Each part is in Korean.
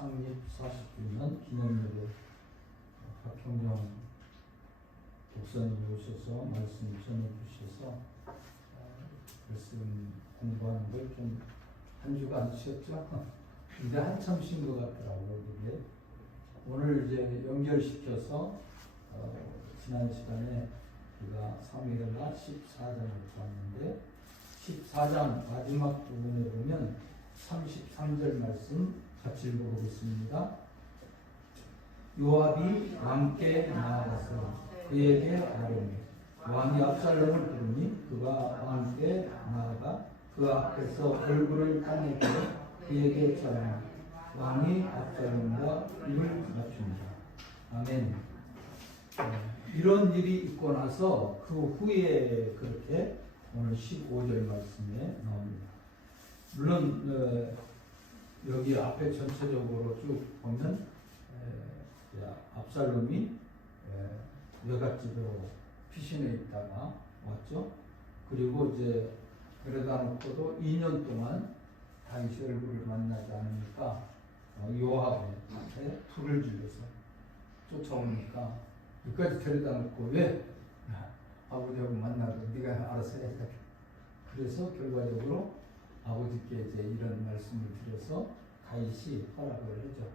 창립 40주년 기념일에 박형정 목사님이 오셔서 말씀 전해주셔서 말씀 공부하는 걸 좀 한 주간 쉬었죠. 이제 한참 쉰 것 같더라고요. 이게 오늘 이제 연결시켜서 지난 시간에 우리가 사무엘하 14장을 봤는데 14장 마지막 부분에 보면 33절 말씀 같이 읽어보겠습니다. 요압이 왕께 나아가서 그에게 아뢰니 왕이 압살롬을 부르니 그가 왕께 나아가 그 앞에서 얼굴을 까내고 그에게 절하니 왕이 압살롬과 입을 맞춥니다. 아멘. 이런 일이 있고 나서 그 후에 그렇게 오늘 15절 말씀에 나옵니다. 물론 여기 앞에 전체적으로 쭉 보면 압살롬이 여갓집으로 피신해 있다가 왔죠. 그리고 이제 그러다 놓고도 2년 동안 다윗의 얼굴을 만나지 않으니까 요압한테 불을 질러서 쫓아오니까 여기까지 데려다 놓고 왜 아버지하고 만나고 네가 알아서 해. 그래서 결과적으로 아버지께 이제 이런 말씀을 드려서 다윗이 허락을 하죠.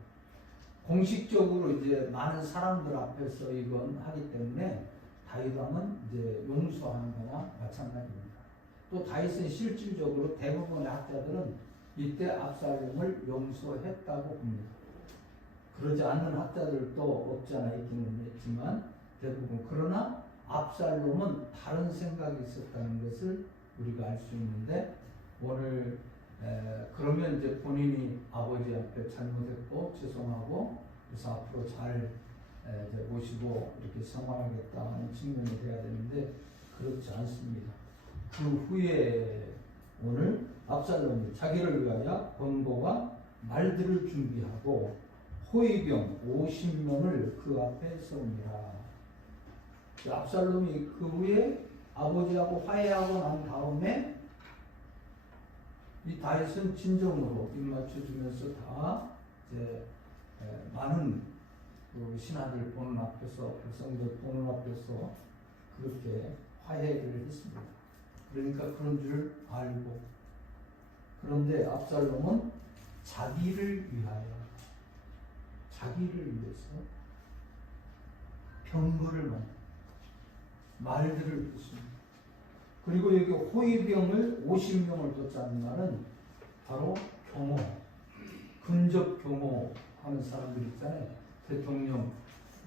공식적으로 이제 많은 사람들 앞에서 이건 하기 때문에 다윗 왕은 이제 용서하는 거나 마찬가지입니다. 또 다윗은 실질적으로 대부분의 학자들은 이때 압살롬을 용서했다고 봅니다. 그러지 않는 학자들도 없지 않아 있기는 했지만 대부분. 그러나 압살롬은 다른 생각이 있었다는 것을 우리가 알 수 있는데 오늘 그러면 이제 본인이 아버지 앞에 잘못했고 죄송하고 그래서 앞으로 잘 모시고 이렇게 생활하겠다 하는 측면이 돼야 되는데 그렇지 않습니다. 그 후에 오늘 압살롬이 자기를 위하여 권고와 말들을 준비하고 호위병 50명을 그 앞에 세웁니다. 압살롬이 그 후에 아버지하고 화해하고 난 다음에 이 다윗은 진정으로 입맞춰주면서 다 이제 많은 그 신하들 보는 앞에서 백성들 보는 앞에서 그렇게 화해를 했습니다. 그러니까 그런 줄 알고 그런데 압살롬은 자기를 위해서 병거를 말들을 붓습니다. 그리고 여기 호위병을 50명을 뒀다는 말은 바로 경호, 근접 경호하는 사람들 있잖아요. 대통령,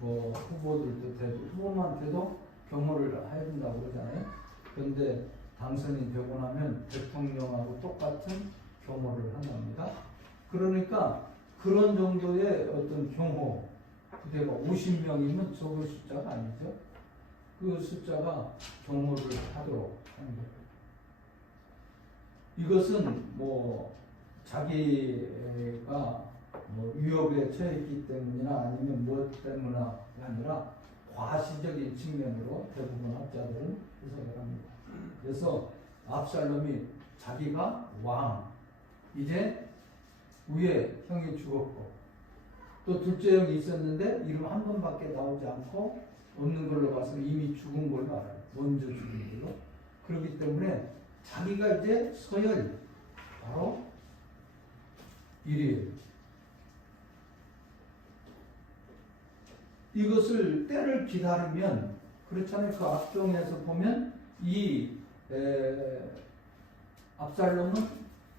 후보들도 돼도 후보한테도 경호를 해야 된다고 그러잖아요. 그런데 당선이 되고 나면 대통령하고 똑같은 경호를 한답니다. 그러니까 그런 정도의 어떤 경호 부대가 50명이면 적은 숫자가 아니죠. 그 숫자가 경호를 하도록 하는 거예요. 이것은 자기가 위협에 처했기 때문이나 아니면 무엇 때문이나 아니라 과시적인 측면으로 대부분 학자들은 해석을 합니다. 그래서 압살롬이 자기가 왕, 이제 위에 형이 죽었고 또 둘째 형이 있었는데 이름 한 번밖에 나오지 않고 없는 걸로 봐서 이미 죽은 걸로 알아요. 먼저 죽은 걸로. 그렇기 때문에 자기가 이제 서열 바로 1위. 이것을 때를 기다리면 그렇잖아요. 그 앞경에서 보면 이 압살롬은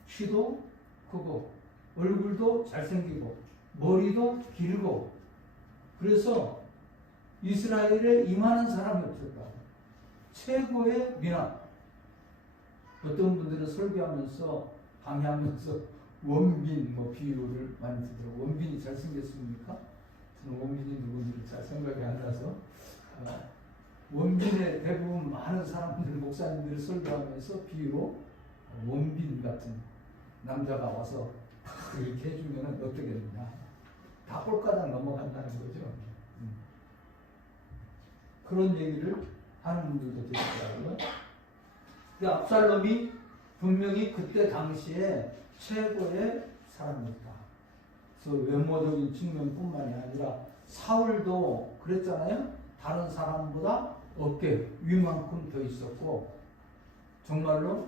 키도 크고 얼굴도 잘생기고 머리도 길고 그래서 이스라엘에 임하는 사람이 없었다. 최고의 미남. 어떤 분들은 설교하면서 강의하면서 원빈 비유를 많이 쓰더라고요. 원빈이 잘생겼습니까? 저는 원빈이 누군지를 잘 생각이 안 나서 원빈의 대부분 많은 사람들 목사님들이 설교하면서 비유로 원빈 같은 남자가 와서 이렇게 해주면 어떻게 되느냐. 다 꼴가닥 넘어간다는 거죠. 그런 얘기를 하는 분들도 계시더라고요. 압살롬이 분명히 그때 당시에 최고의 사람이었다. 외모적인 측면뿐만이 아니라 사울도 그랬잖아요. 다른 사람보다 어깨 위만큼 더 있었고, 정말로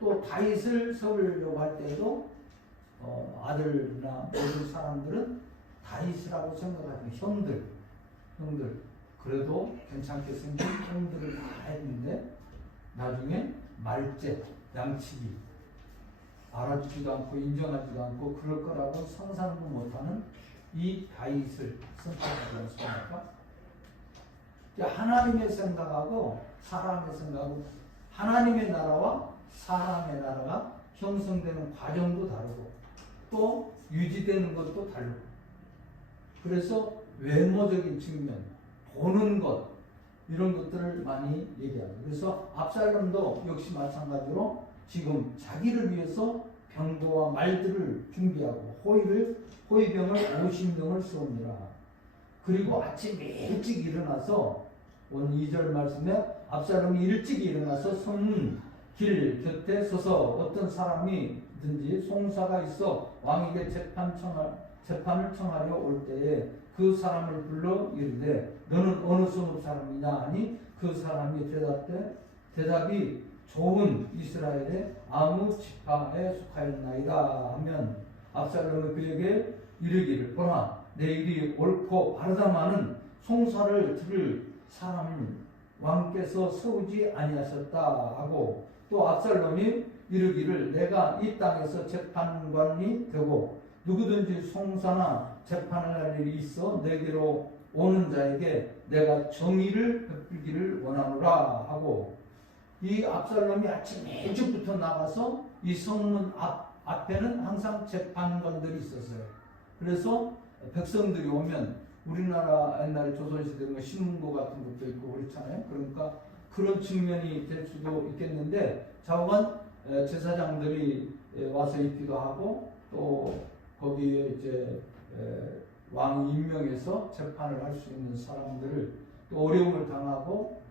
또 다윗을 세우려고 할 때도 아들이나 모든 사람들은 다윗이라고 생각하는 형들 그래도 괜찮게 생긴 형들을 다 했는데 나중에 말제 양치기 알아주지도 않고 인정하지도 않고 그럴 거라고 상상도 못하는 이 다윗을 선택하지 않습니까? 하나님의 생각하고 사람의 생각하고 하나님의 나라와 사람의 나라가 형성되는 과정도 다르고 또 유지되는 것도 다르고, 그래서 외모적인 측면, 보는 것 이런 것들을 많이 얘기합니다. 그래서 압살롬도 역시 마찬가지로 지금 자기를 위해서 병거와 말들을 준비하고 호위병을 50명을 세웁니다. 그리고 아침 일찍 일어나서 오늘 2절 말씀에 압살롬이 일찍 일어나서 성문 길 곁에 서서 어떤 사람이든지 송사가 있어 왕에게 재판을 청하려 올 때에 그 사람을 불러 이르되 너는 어느 성읍 사람이냐 하니 그 사람이 대답이 좋은 이스라엘의 아무 지파에 속하였나이다 하면 압살롬이 그에게 이르기를 보라 내 일이 옳고 바르다마는 송사를 들을 사람을 왕께서 세우지 아니하셨다 하고, 또 압살롬이 이르기를 내가 이 땅에서 재판관이 되고 누구든지 송사나 재판을 할 일이 있어 내게로 오는 자에게 내가 정의를 베풀기를 원하노라 하고, 이 압살롬이 아침 일찍부터 나가서 이 성문 앞에는 항상 재판관들이 있었어요. 그래서 백성들이 오면 우리나라 옛날에 조선시대 신문고 같은 것도 있고 그렇잖아요. 그러니까 그런 측면이 될 수도 있겠는데 좌우간 제사장들이 와서 있기도 하고 또 거기에 이제 왕 임명해서 재판을 할 수 있는 사람들을 또 어려움을 당하고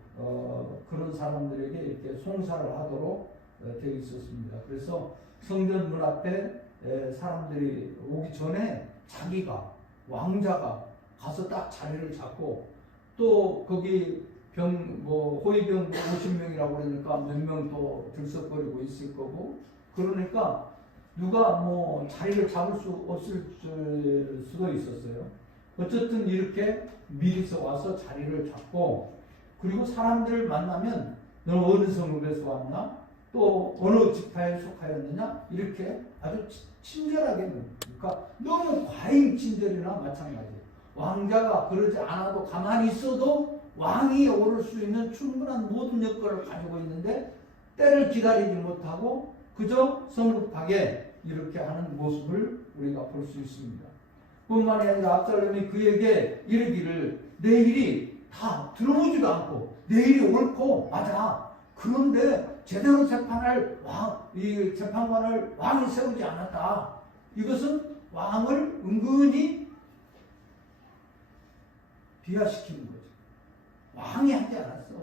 그런 사람들에게 이렇게 송사를 하도록 되어 있었습니다. 그래서 성전 문 앞에 사람들이 오기 전에 자기가 왕자가 가서 딱 자리를 잡고 또 거기 호위병 50명이라고 그러니까 몇 명 더 들썩거리고 있을 거고, 그러니까 누가 자리를 잡을 수 없을 수도 있었어요. 어쨌든 이렇게 미리서 와서 자리를 잡고, 그리고 사람들을 만나면 너 어느 성읍에서 왔나? 또 어느 지파에 속하였느냐? 이렇게 아주 친절하게, 그러니까 너무 과잉 친절이나 마찬가지예요. 왕자가 그러지 않아도 가만히 있어도 왕이 오를 수 있는 충분한 모든 여건을 가지고 있는데 때를 기다리지 못하고 그저 성급하게 이렇게 하는 모습을 우리가 볼 수 있습니다. 뿐만이 아니라 압살롬이 그에게 이르기를 내 일이 다 들어오지도 않고 내 일이 옳고 맞아. 그런데 제대로 재판할 이 재판관을 왕이 세우지 않았다. 이것은 왕을 은근히 비하시키는 거죠. 왕이 하지 않았어.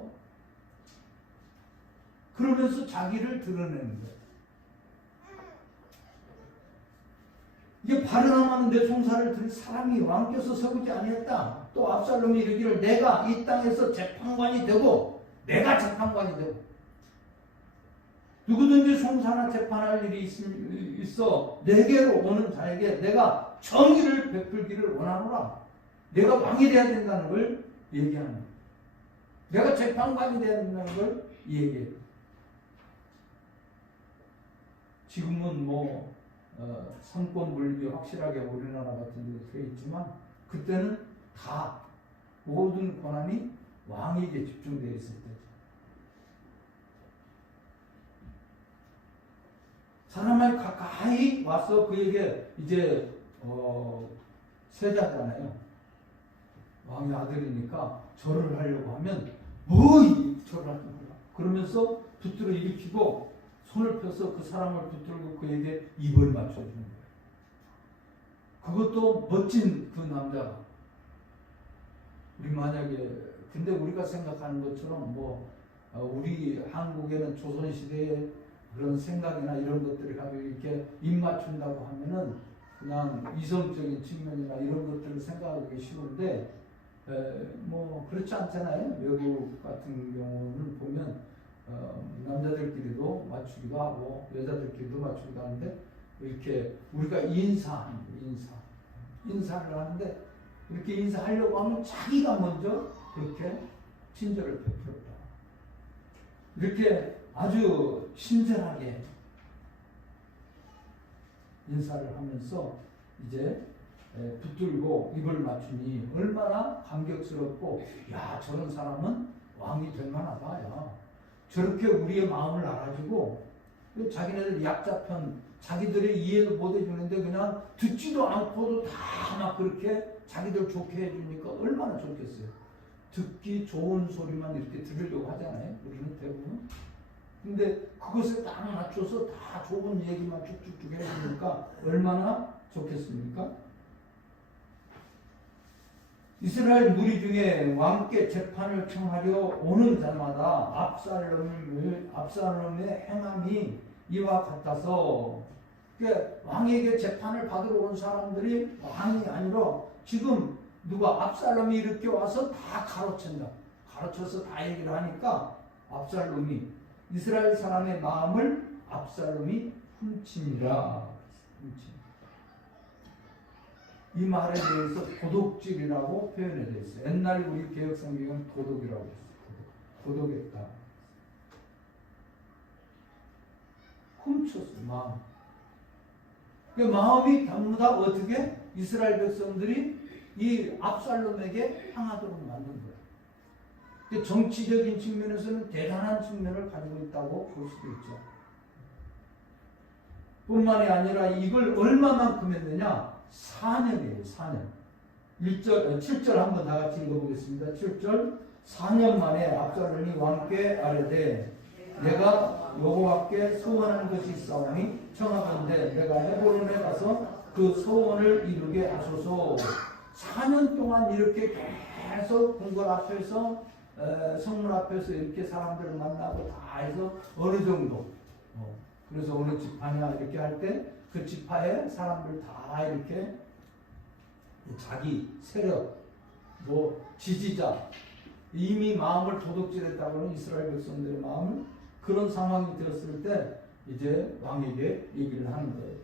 그러면서 자기를 드러내는 거예요. 이게 바르나마는 내 송사를 들 사람이 왕께서 세우지 아니었다. 또 압살롬이 이르기를 내가 이 땅에서 재판관이 되고 내가 재판관이 되고 누구든지 송사나 재판할 일이 있어 내게로 오는 자에게 내가 정의를 베풀기를 원하노라. 내가 왕이 돼야 된다는 걸 얘기하는 거예요. 내가 재판관이 돼야 된다는 걸 얘기해요. 지금은 상권 분립이 확실하게 우리나라 같은 데 되어 있지만 그때는 다 모든 권한이 왕에게 집중되어 있을 때죠. 사람이 가까이 와서 그에게 이제 세자잖아요. 왕의 아들이니까 절을 하려고 하면 절을 하는 거야. 그러면서 붙들어 일으키고 손을 펴서 그 사람을 붙들고 그에게 입을 맞춰주는 거예요. 그것도 멋진 그 남자가 우리 만약에 근데 우리가 생각하는 것처럼 우리 한국에는 조선시대의 그런 생각이나 이런 것들을 가지고 이렇게 입 맞춘다고 하면은 그냥 이성적인 측면이나 이런 것들을 생각하기 쉬운데 뭐 그렇지 않잖아요. 외국 같은 경우는 보면 남자들끼리도 맞추기도 하고 여자들끼리도 맞추기도 하는데 이렇게 우리가 인사를 하는데 이렇게 인사하려고 하면 자기가 먼저 그렇게 친절을 베풀었다. 이렇게 아주 친절하게 인사를 하면서 이제 붙들고 입을 맞추니 얼마나 감격스럽고, 야, 저런 사람은 왕이 될 만하다. 야, 저렇게 우리의 마음을 알아주고 자기네들 약자편 자기들의 이해도 못 해주는데 그냥 듣지도 않고도 다 막 그렇게 자기들 좋게 해주니까 얼마나 좋겠어요. 듣기 좋은 소리만 이렇게 들으려고 하잖아요, 우리는 대부분. 근데 그것에 딱 맞춰서 다 좋은 얘기만 쭉쭉쭉 해주니까 얼마나 좋겠습니까? 이스라엘 무리 중에 왕께 재판을 청하려 오는 자마다 압살롬의 행함이 이와 같아서, 그러니까 왕에게 재판을 받으러 온 사람들이 왕이 아니라 지금 누가 압살롬이 이렇게 와서 다 가르쳐서 다 얘기를 하니까 압살롬이 이스라엘 사람의 마음을 압살롬이 훔치니라. 이 말에 대해서 도둑질이라고 표현해 되어 있어요. 옛날 우리 개혁성경은 도둑이라고 했어요. 도둑했다. 훔쳤어, 마음. 그 마음이 전부 다 어떻게 이스라엘 백성들이 이 압살롬에게 향하도록 만든 거예요. 정치적인 측면에서는 대단한 측면을 가지고 있다고 볼 수도 있죠. 뿐만이 아니라 이걸 얼마만큼 했느냐? 4년이에요, 4년. 7절 한번 다 같이 읽어보겠습니다. 7절. 4년 만에 압살롬이 왕께 아뢰되 내가 여호와께 소원하는 것이 있사오니 청하건대 내가 헤브론에 가서 그 소원을 이루게 하소서. 4년 동안 이렇게 계속 궁궐 앞에서 성문 앞에서 이렇게 사람들을 만나고 다 해서 어느 정도 그래서 어느 지파냐 이렇게 할 때 그 지파의 사람들 다 이렇게 자기 세력 뭐 지지자 이미 마음을 도둑질했다고 하는 이스라엘 백성들의 마음을 그런 상황이 되었을 때 이제 왕에게 얘기를 하는 거예요.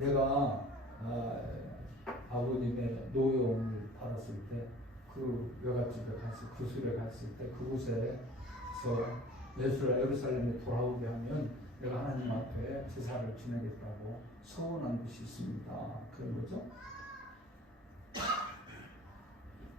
내가 아버님의 노여움을 받았을 때 그 외갓집에 갔을 구술에 갔을 때 그곳에서 예루살렘에 돌아오게 하면 내가 하나님 앞에 제사를 지내겠다고 서원한 것이 있습니다. 그런 거죠.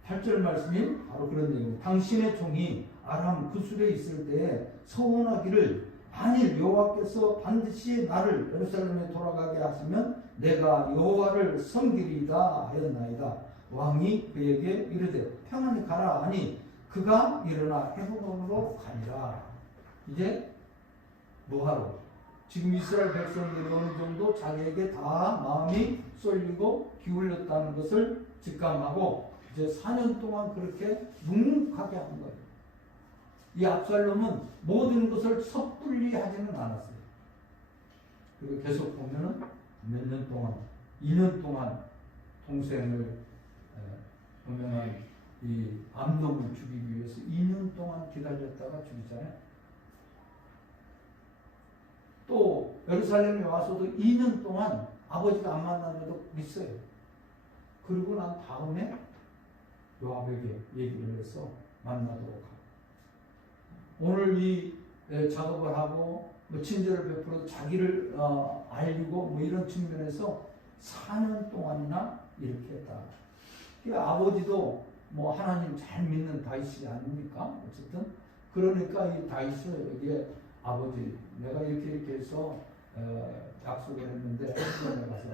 8절 말씀이 바로 그런 내용입니다. 당신의 종이 아람 구술에 있을 때에 서원하기를 만일 여호와께서 반드시 나를 예루살렘에 돌아가게 하시면 내가 여호와를 섬기리이다 하였나이다. 왕이 그에게 이르되 평안히 가라 하니 그가 일어나 헤브론으로 가니라. 이제 뭐하러? 지금 이스라엘 백성들이 어느 정도 자기에게 다 마음이 쏠리고 기울였다는 것을 직감하고 이제 4년 동안 그렇게 묵묵하게 한 거예요. 이 압살롬은 모든 것을 섣불리 하지는 않았어요. 그리고 계속 보면은 몇 년 동안, 2년 동안 동생을 유명한 이 암놈을 죽이기 위해서 2년 동안 기다렸다가 죽이잖아요. 또 예루살렘에 와서도 2년 동안 아버지가 안 만난 적도 있어요. 그리고 난 다음에 요압에게 얘기를 해서 만나도록 하고 오늘 이 작업을 하고 뭐 친절을 베풀어 자기를 알리고 뭐 이런 측면에서 4년 동안이나 이렇게 했다. 아버지도 뭐 하나님 잘 믿는 다윗이 아닙니까? 어쨌든 그러니까 이 다윗을 여기에 아버지 내가 이렇게 해서 약속을 했는데 헤브론에 가서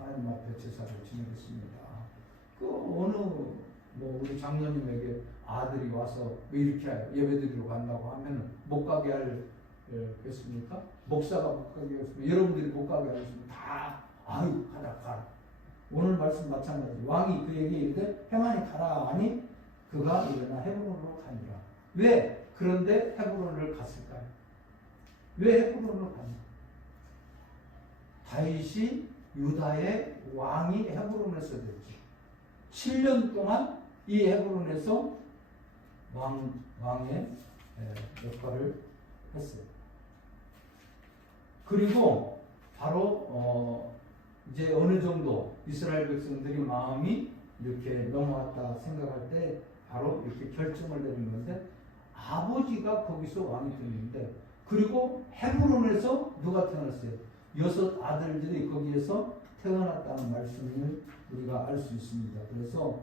하나님 앞에 제사를 지내겠습니다. 그 어느 뭐 우리 장로님에게 아들이 와서 왜 이렇게 예배드리러 간다고 하면 못 가게 하겠습니까? 목사가 못 가게 하겠습니까? 여러분들이 못 가게 하겠습니까? 다 아유 가라. 오늘 말씀 마찬가지. 왕이 그에게 이르되 평안히 가라 하니 그가 일어나 헤브론으로 가니라. 왜 그런데 헤브론을 갔을까요? 왜 헤브론으로 갔나? 다윗이 유다의 왕이 헤브론에서 됐죠. 7년 동안 이 헤브론에서 왕의 역할을 했어요. 그리고 바로 이제 어느 정도 이스라엘 백성들이 마음이 이렇게 넘어왔다 생각할 때 바로 이렇게 결정을 내린 건데, 아버지가 거기서 왕이 되는데, 그리고 헤브론에서 누가 태어났어요? 6 아들들이 거기에서 태어났다는 말씀을 우리가 알 수 있습니다. 그래서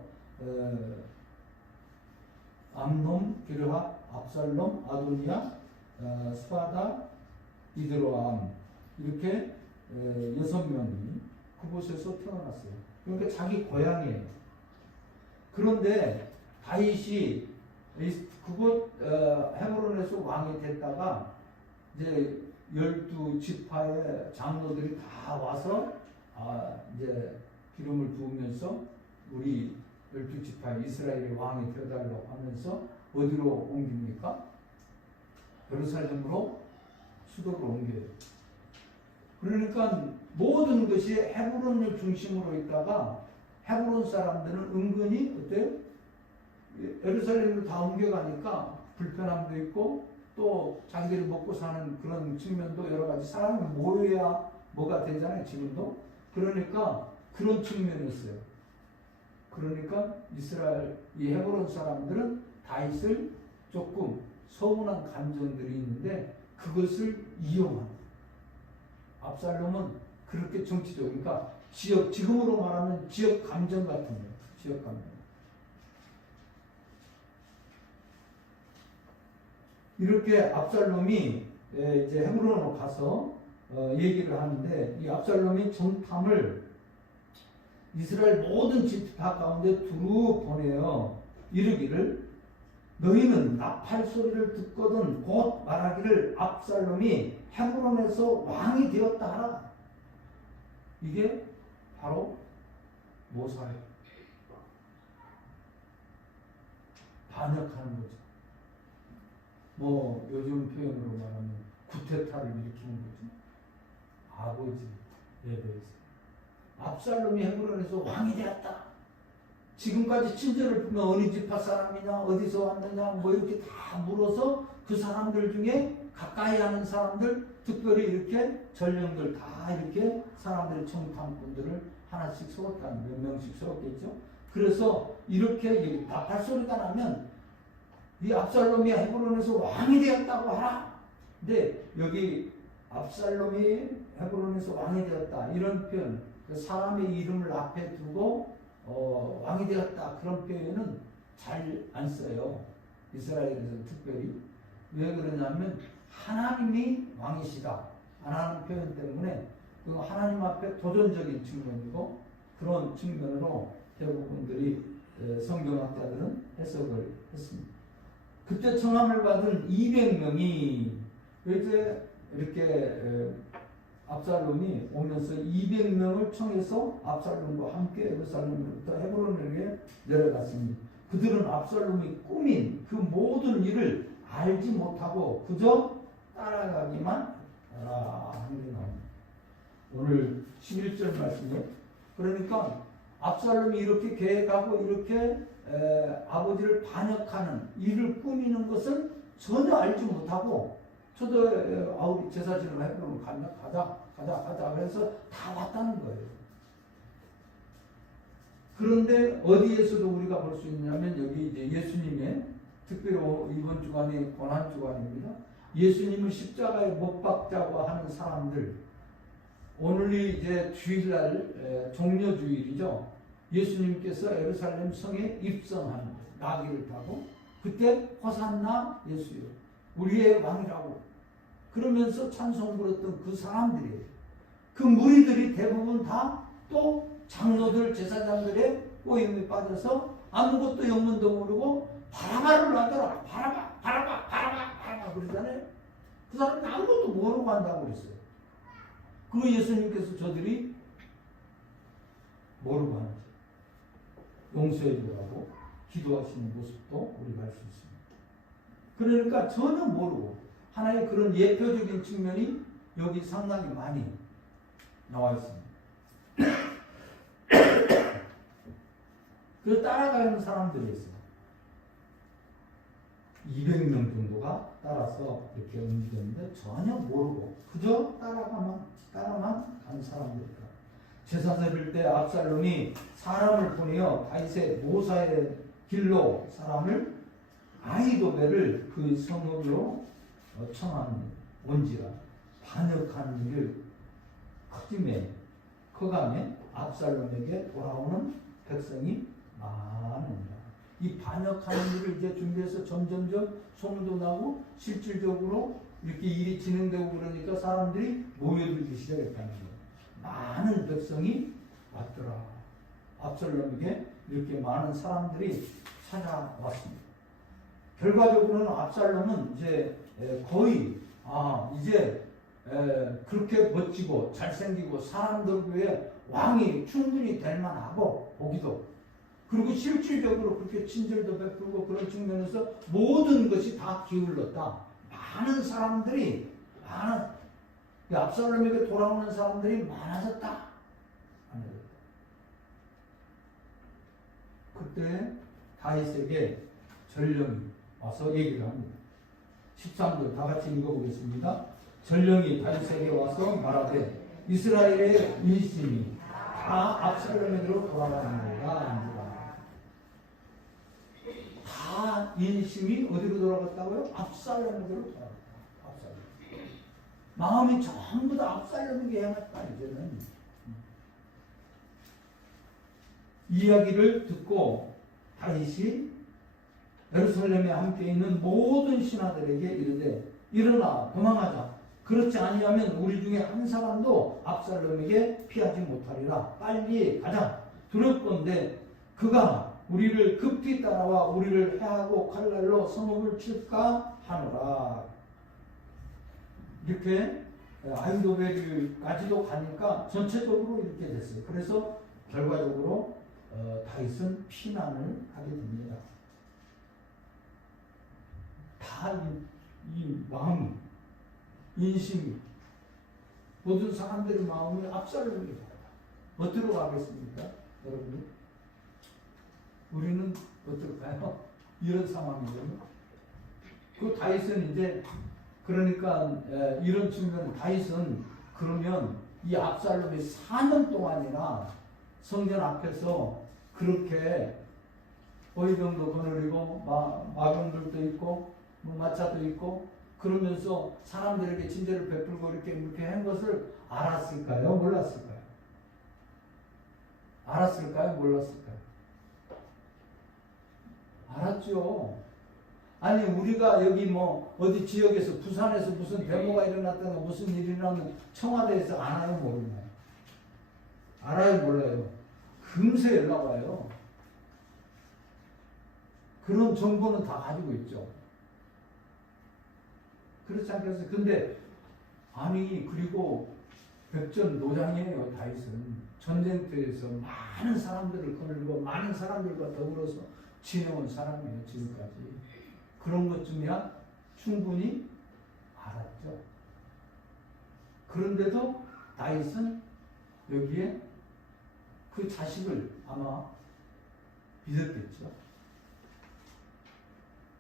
암놈, 기르하, 압살롬, 아도니아, 스바다, 이드로암, 이렇게 6명이 그곳에서 태어났어요. 그러니까 자기 고향이에요. 그런데 다윗이 그곳 헤브론에서 왕이 됐다가 이제 12지파의 장로들이 다 와서 이제 기름을 부으면서 우리 12지파의 이스라엘의 왕이 되어달라고 하면서 어디로 옮깁니까? 예루살렘으로 수도를 옮겨요. 그러니까 모든 것이 헤브론을 중심으로 있다가 헤브론 사람들은 은근히 어때요? 예루살렘으로 다 옮겨가니까 불편함도 있고 또 자기들이 먹고 사는 그런 측면도 여러 가지, 사람이 모여야 뭐가 되잖아요, 지금도. 그러니까 그런 측면이 있어요. 그러니까 이스라엘, 이 헤브론 사람들은 다윗을 조금 서운한 감정들이 있는데 그것을 이용한. 압살롬은 그렇게 정치적, 그러니까 지금으로 말하면 지역 감정 같은 거예요. 지역 감정. 이렇게 압살롬이 이제 헤브론으로 가서 얘기를 하는데, 이 압살롬이 정탐을 이스라엘 모든 지파 가운데 두루 보내어 이르기를, 너희는 나팔 소리를 듣거든 곧 말하기를 압살롬이 헤브론에서 왕이 되었다 하라. 이게 바로 모사예요. 반역하는 거죠. 뭐 요즘 표현으로 말하면 구테타를 일으키는 거죠. 아버지에 대해서. 압살롬이 헤브론에서 왕이 되었다. 지금까지 친절을 보면 어느 지파 사람이냐, 어디서 왔느냐, 뭐 이렇게 다 물어서 그 사람들 중에 가까이 하는 사람들, 특별히 이렇게 전령들 다 이렇게 사람들의 청탐꾼들을 하나씩 세웠다는, 몇 명씩 세웠겠죠. 그래서 이렇게 나팔 소리가 나면 이 압살롬이 헤브론에서 왕이 되었다고 하라. 근데 여기 압살롬이 헤브론에서 왕이 되었다, 이런 표현, 사람의 이름을 앞에 두고 왕이 되었다, 그런 표현은 잘 안 써요. 이스라엘에서는 특별히. 왜 그러냐면 하나님이 왕이시다 안 하는 표현 때문에 그 하나님 앞에 도전적인 측면이고, 그런 측면으로 대부분들이 성경학자들은 해석을 했습니다. 그때 청함을 받은 200명이 이제 이렇게 압살롬이 오면서 200명을 청해서 압살롬과 함께 예루살렘으로부터 헤브론에게 내려갔습니다. 그들은 압살롬이 꾸민 그 모든 일을 알지 못하고 그저 따라가기만 하는 게 나옵니다. 오늘 11절 말씀이요. 그러니까 압살롬이 이렇게 계획하고 이렇게 아버지를 반역하는 일을 꾸미는 것을 전혀 알지 못하고, 저도 제사 지내러 헤브론을 가자 그래서 다 왔다는 거예요. 그런데 어디에서도 우리가 볼 수 있냐면 여기 이제 예수님의, 특별히 이번 주간이 고난 주간입니다. 예수님을 십자가에 못 박자고 하는 사람들, 오늘이 이제 주일날 종려주일이죠. 예수님께서 예루살렘 성에 입성하는 거예요. 나귀를 타고. 그때 호산나 예수여, 우리의 왕이라고 그러면서 찬송 부렸던 그 사람들이에요. 그 무리들이 대부분 다 또 장로들, 제사장들의 꼬임에 빠져서 아무것도 영문도 모르고 바라바를 하더라. 바라바 그러잖아요. 그 사람은 아무것도 모르고 한다고 그랬어요. 그 예수님께서 저들이 모르고 하는 거예요. 용서해 주라고 기도하시는 모습도 우리가 알 수 있습니다. 그러니까 전혀 모르고 하나의 그런 예표적인 측면이 여기 상당히 많이 나와 있습니다. 그 따라가는 사람들이 있어요. 200명 정도가 따라서 이렇게 움직였는데 전혀 모르고 그저 따라만 가는 사람들이다. 제사 드릴 때 압살롬이 사람을 보내어 다윗의 모사의 길로 사람을 아히도벨을 그 성읍으로 청한 온지라 반역하는 일을 커감에 압살롬에게 돌아오는 백성이 많은다. 이 반역하는 일을 이제 준비해서 점점점 소문도 나고 실질적으로 이렇게 일이 진행되고 그러니까 사람들이 모여들기 시작했다는 거예요. 많은 백성이 왔더라. 압살롬에게 이렇게 많은 사람들이 찾아왔습니다. 결과적으로는 압살롬은 이제 거의 이제 그렇게 멋지고 잘생기고 사람들 위해 왕이 충분히 될 만하고 보기도 그리고 실질적으로 그렇게 친절도 베풀고 그런 측면에서 모든 것이 다 기울었다. 많은 사람들이 압살롬에게 돌아오는 사람들이 많아졌다. 그때 다윗에게 전령이 와서 얘기를 합니다. 13절 다 같이 읽어보겠습니다. 전령이 다윗에게 와서 말하되 이스라엘의 인심이 다 압살롬에게로 돌아가는가. 다 인심이 어디로 돌아갔다고요? 압살롬에게로 돌아갔다. 압살롬. 마음이 전부 다 압살롬에게 향했다. 이제는 이야기를 듣고 다윗이 예루살렘에 함께 있는 모든 신하들에게 이르되 일어나 도망하자. 그렇지 아니하면 우리 중에 한 사람도 압살롬에게 피하지 못하리라. 빨리 가자. 두렵건대 그가 우리를 급히 따라와 우리를 해하고 칼날로 성읍을 칠까 하노라. 이렇게 아히도벨까지도 가니까 전체적으로 이렇게 됐어요. 그래서 결과적으로 다윗은 피난을 하게 됩니다. 다 이 마음이 인심이 모든 사람들의 마음이 압살롬에게 가다. 어디로 가겠습니까, 여러분들? 우리는 어떨까요? 이런 상황이거든요. 그 다윗은 이제 그러니까 이런 측면 다윗은 그러면 이 압살롬이 4년 동안이나 성전 앞에서 그렇게 보이병도 거느리고 마병들도 있고 마차도 있고 그러면서 사람들에게 친절을 베풀고 이렇게 한 것을 알았을까요? 몰랐을까요? 알았을까요? 몰랐을까요? 알았죠. 아니 우리가 여기 어디 지역에서 부산에서 무슨 데모가 일어났다가 무슨 일이 일어나면 청와대에서 아나요? 모르나요? 알아요? 몰라요? 금세 연락 와요. 그런 정보는 다 가지고 있죠. 그렇지 않겠어요? 근데 그리고 백전노장이에요. 다윗은 전쟁터에서 많은 사람들을 거느리고 많은 사람들과 더불어서 지내온 사람이에요. 지금까지 그런 것쯤이야 충분히 알았죠. 그런데도 다윗은 여기에 그 자식을 아마 믿었겠죠.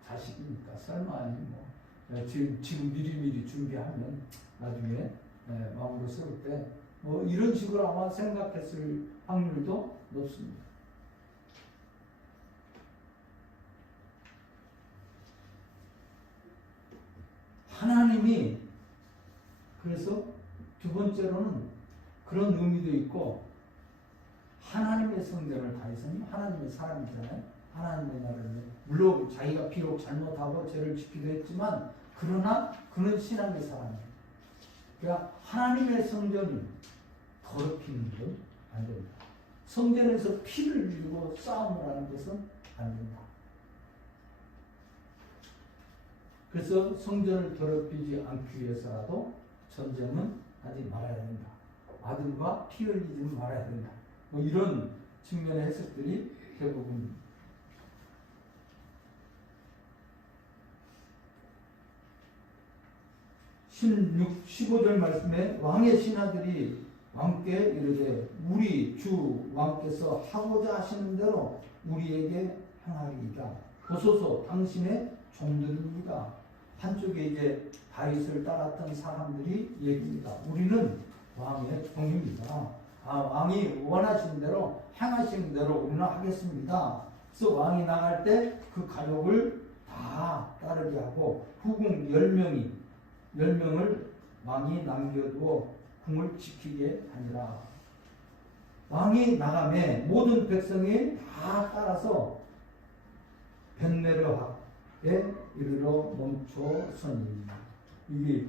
자식이니까 설마 지금 미리미리 준비하면 나중에 마음으로 세울 때 이런 식으로 아마 생각했을 확률도 높습니다. 하나님이 그래서 두 번째로는 그런 의미도 있고 하나님의 성전을 다윗은 하나님의 사람이잖아요. 하나님의 나라를 물론 자기가 비록 잘못하고 죄를 지키려 했지만 그러나 그는 신앙의 사람이에요. 그러니까 하나님의 성전이 더럽히는 건 안 된다. 성전에서 피를 흘리고 싸움을 하는 것은 안 된다. 그래서 성전을 더럽히지 않기 위해서라도 전쟁은 하지 말아야 된다. 아들과 피 흘리지 말아야 된다. 이런 측면의 해석들이 대부분 15절 말씀에 왕의 신하들이 왕께 이르되 우리 주 왕께서 하고자 하시는 대로 우리에게 행하리이다. 보소서 당신의 종들입니다. 한쪽에 이제 다윗을 따랐던 사람들이 얘기입니다. 우리는 왕의 종입니다. 왕이 원하시는 대로 행하시는 대로 우리는 하겠습니다. 그래서 왕이 나갈 때 그 가족을 다 따르게 하고 후궁 10명을 왕이 남겨두어 궁을 지키게 하니라. 왕이 나가매 모든 백성이 다 따라서 벤메르합에 이르러 멈춰서니. 이게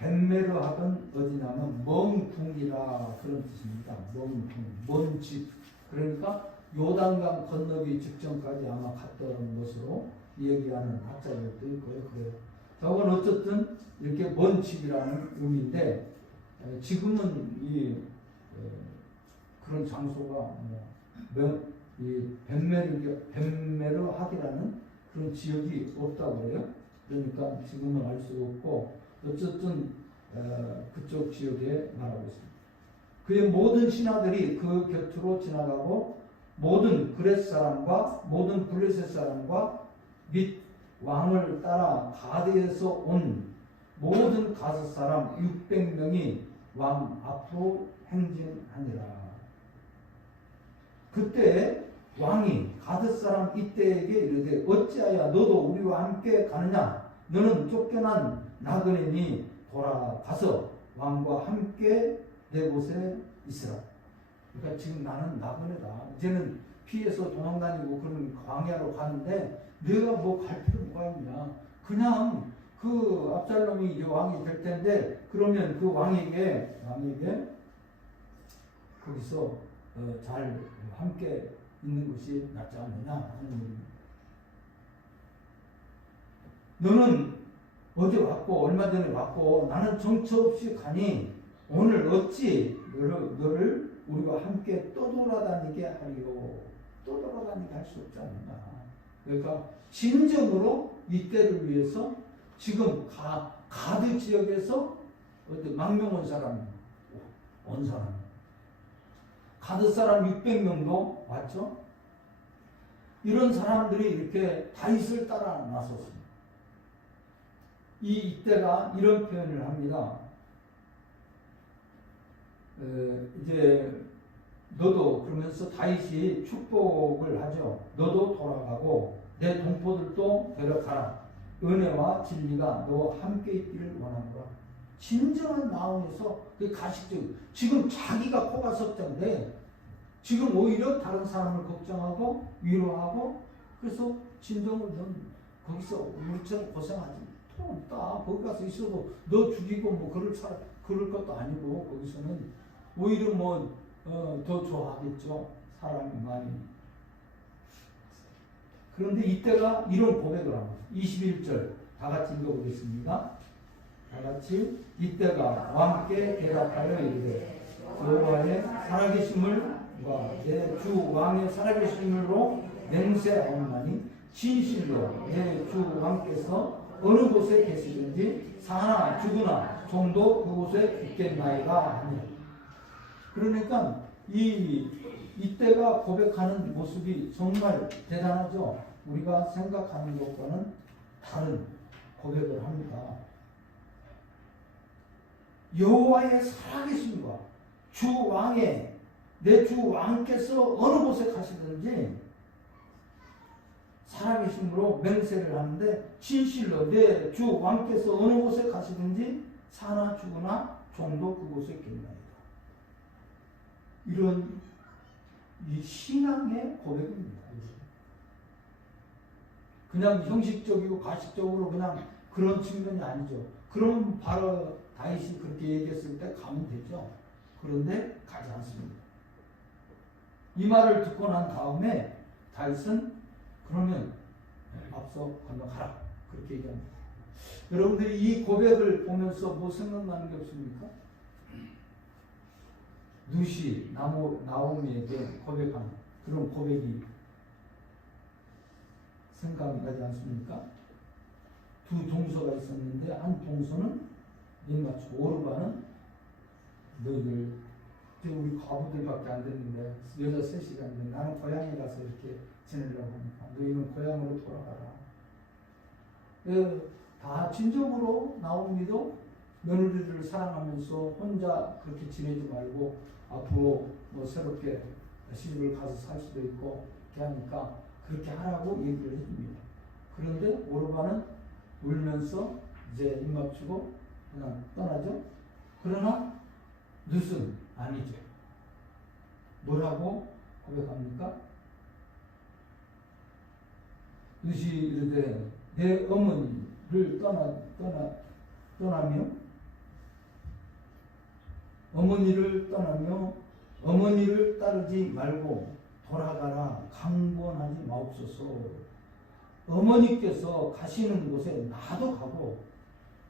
벤메르합은 어디냐면 먼 궁이라 그런 뜻입니다. 먼 궁, 먼 집. 그러니까 요단강 건너기 직전까지 아마 갔던 것으로 얘기하는 학자들도 있고요. 그래요. 저건 어쨌든 이렇게 먼 집이라는 의미인데 지금은 그런 장소가 이 벤메르합이라는 그런 지역이 없다고 그래요. 그러니까 지금은 알 수 없고 어쨌든 그쪽 지역에 말하고 있습니다. 그의 모든 신하들이 그 곁으로 지나가고 모든 그렛 사람과 모든 블레셋 사람과 및 왕을 따라 가드에서 온 모든 가스 사람 600명이 왕 앞으로 행진하니라. 그때 왕이 가드 사람 이때에게 이르되 어찌하여 너도 우리와 함께 가느냐? 너는 쫓겨난 나그네니 돌아가서 왕과 함께 내 곳에 있으라. 그러니까 지금 나는 나그네다. 이제는 피해서 도망다니고 그런 광야로 가는데 내가 뭐 갈 필요 뭐가 있냐. 그냥 그 압살롬이 이제 왕이 될 텐데 그러면 그 왕에게 거기서 잘 함께 있는 것이 낫지 않느냐 하는 얘기입니다. 너는 어제 왔고 얼마 전에 왔고 나는 정처 없이 가니 오늘 어찌 너를 우리와 함께 떠돌아다니게 하리요. 떠돌아다니게 할 수 없지 않느냐. 그러니까 진정으로 이때를 위해서 지금 가드 지역에서 망명 온 사람 가드 사람 600명도 왔죠. 이런 사람들이 이렇게 다윗을 따라 나섰습니다. 이때가 이런 표현을 합니다. 이제 너도 그러면서 다윗이 축복을 하죠. 너도 돌아가고 내 동포들도 데려가라. 은혜와 진리가 너와 함께 있기를 원하노라. 진정한 마음에서 그 가식적 지금 자기가 코가 석자인데 지금 오히려 다른 사람을 걱정하고 위로하고 그래서 진정을 넌 거기서 우리처럼 고생하지 필요 없다. 거기 가서 있어도 너 죽이고 뭐 그럴 것도 아니고 거기서는 오히려 더 좋아하겠죠. 사람이 많이. 그런데 이때가 이런 고백을 합니다. 21절 다 같이 읽어보겠습니다. 다 같이 이때가 왕께 대답하여 이르되 여호와의 살아계심을 내 주 왕의 살아계심으로 맹세하옵나니 진실로 내 주 왕께서 어느 곳에 계시든지 사나 죽으나 종도 그곳에 있겠나이다 하니. 그러니까 이때가 고백하는 모습이 정말 대단하죠. 우리가 생각하는 것과는 다른 고백을 합니다. 여호와의 살아계심과 주 왕의 내 주 왕께서 어느 곳에 가시든지 살아계심으로 맹세를 하는데 진실로 내 주 왕께서 어느 곳에 가시든지 사나 죽으나 종도 그곳에 있겠나이다. 이런 이 신앙의 고백입니다. 그냥 형식적이고 가식적으로 그냥 그런 측면이 아니죠. 그럼 바로 다윗이 그렇게 얘기했을 때 가면 되죠. 그런데 가지 않습니다. 이 말을 듣고 난 다음에 다윗은 그러면 앞서 건너가라 그렇게 얘기합니다. 여러분들이 이 고백을 보면서 뭐 생각나는 게 없습니까? 루시 나오미에게 고백한 그런 고백이 생각이 나지 않습니까? 두 동서가 있었는데 한 동서는 입맞추고 오르반은 너희들 이제 우리 과부들밖에 안 됐는데 여자 셋이 갔는데 나는 고향에 가서 이렇게 지내려고 하니까 너희는 고향으로 돌아가라. 다 진정으로 나오미도 며느리들을 사랑하면서 혼자 그렇게 지내지 말고 앞으로 뭐 새롭게 시집을 가서 살 수도 있고 이렇게 하니까 그렇게 하라고 얘기를 해줍니다. 그런데 오르바는 울면서 이제 입 맞추고 그냥 떠나죠. 그러나 룻은 아니죠. 뭐라고 고백합니까? 룻이 이르되 내 어머니를 떠나며 어머니를 따르지 말고 돌아가라 강권하지 마옵소서. 어머니께서 가시는 곳에 나도 가고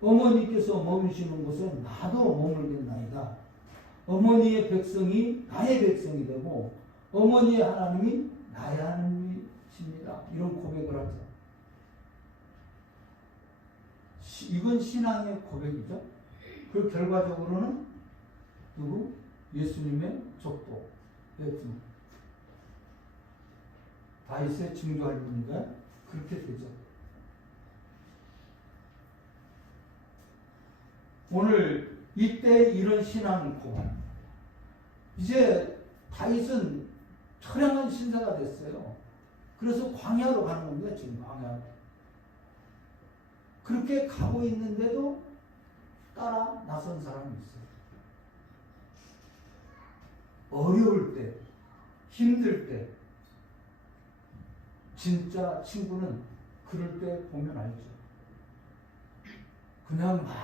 어머니께서 머무시는 곳에 나도 머물겠나이다. 어머니의 백성이 나의 백성이 되고 어머니의 하나님이 나의 하나님이십니다. 이런 고백을 하죠. 이건 신앙의 고백이죠. 그 결과적으로는 누구? 예수님의 족보였습니다. 다윗의 증조할 분인가? 그렇게 되죠. 오늘 이때 이런 신앙 고백. 이제 다윗은 처량한 신사가 됐어요. 그래서 광야로 가는 겁니다. 지금 광야로. 그렇게 가고 있는데도 따라 나선 사람이 있어요. 어려울 때, 힘들 때, 진짜 친구는 그럴 때 보면 알죠. 그냥 막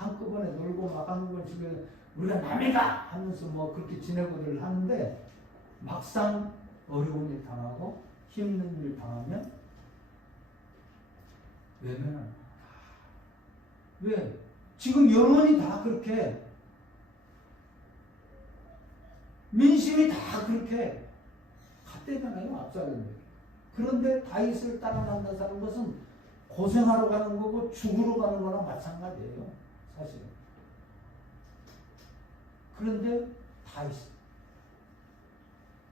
한꺼번에 놀고 막 한꺼번에 집에 우리가 남이다 하면서 뭐 그렇게 지내고들 하는데 막상 어려운 일 당하고 힘든 일 당하면 외면합니다. 왜? 지금 여론이 다 그렇게 민심이 다 그렇게 갔대잖아요. 앞사람들. 그런데 다윗을 따라 만나는 것은 고생하러 가는 거고 죽으러 가는 거랑 마찬가지예요. 사실은. 그런데